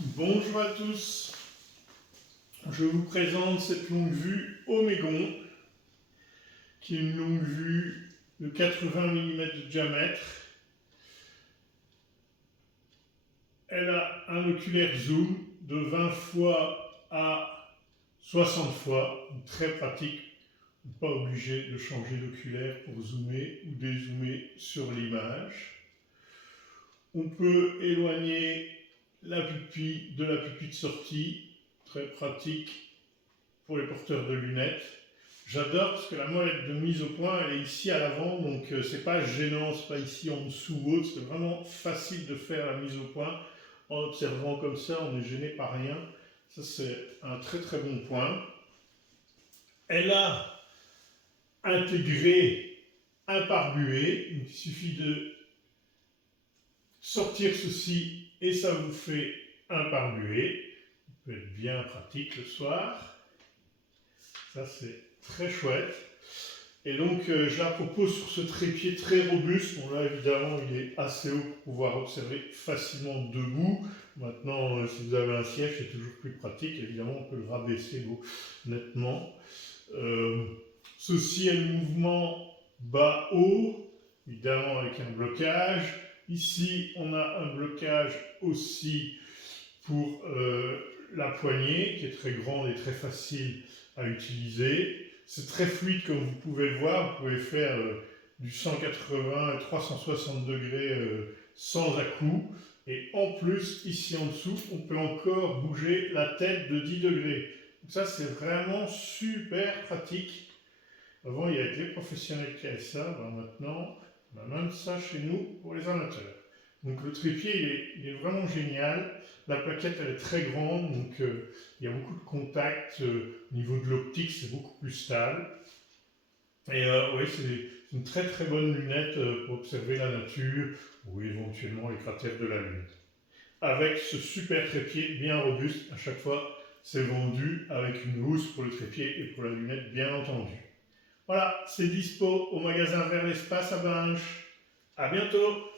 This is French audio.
Bonjour à tous, je vous présente cette longue vue Omégon, qui est une longue vue de 80 mm de diamètre. Elle a un oculaire zoom de 20 fois à 60 fois, très pratique, pas obligé de changer d'oculaire pour zoomer ou dézoomer sur l'image. On peut éloigner la pupille de la pupille de sortie, très pratique pour les porteurs de lunettes. J'adore parce que la molette de mise au point elle est ici à l'avant, donc c'est pas gênant, c'est pas ici en dessous ou autre, c'est vraiment facile de faire la mise au point en observant comme ça, on n'est gêné par rien. Ça c'est un très très bon point. Elle a intégré un pare-buée, il suffit de sortir ceci et ça vous fait un pare-buée. Ça peut être bien pratique le soir. Ça c'est très chouette. Et donc je la propose sur ce trépied très robuste. Bon là évidemment il est assez haut pour pouvoir observer facilement debout. Maintenant si vous avez un siège c'est toujours plus pratique. Évidemment on peut le rabaisser nettement. Ceci est le mouvement bas-haut, évidemment avec un blocage. Ici on a un blocage aussi pour la poignée qui est très grande et très facile à utiliser. C'est très fluide comme vous pouvez le voir, vous pouvez faire du 180 et 360 degrés sans à-coups. Et en plus, ici en dessous, on peut encore bouger la tête de 10 degrés. Donc ça, c'est vraiment super pratique. Avant, il y a que les professionnels qui avaient ça, ben maintenant, on a même ça chez nous pour les amateurs. Donc le trépied, il est vraiment génial. La plaquette, elle est très grande, donc il y a beaucoup de contacts. Au niveau de l'optique, c'est beaucoup plus stable. Et oui, c'est une très très bonne lunette pour observer la nature ou éventuellement les cratères de la Lune. Avec ce super trépied bien robuste, à chaque fois, c'est vendu avec une housse pour le trépied et pour la lunette, bien entendu. Voilà, c'est dispo au magasin Vers l'Espace à Binche. À bientôt!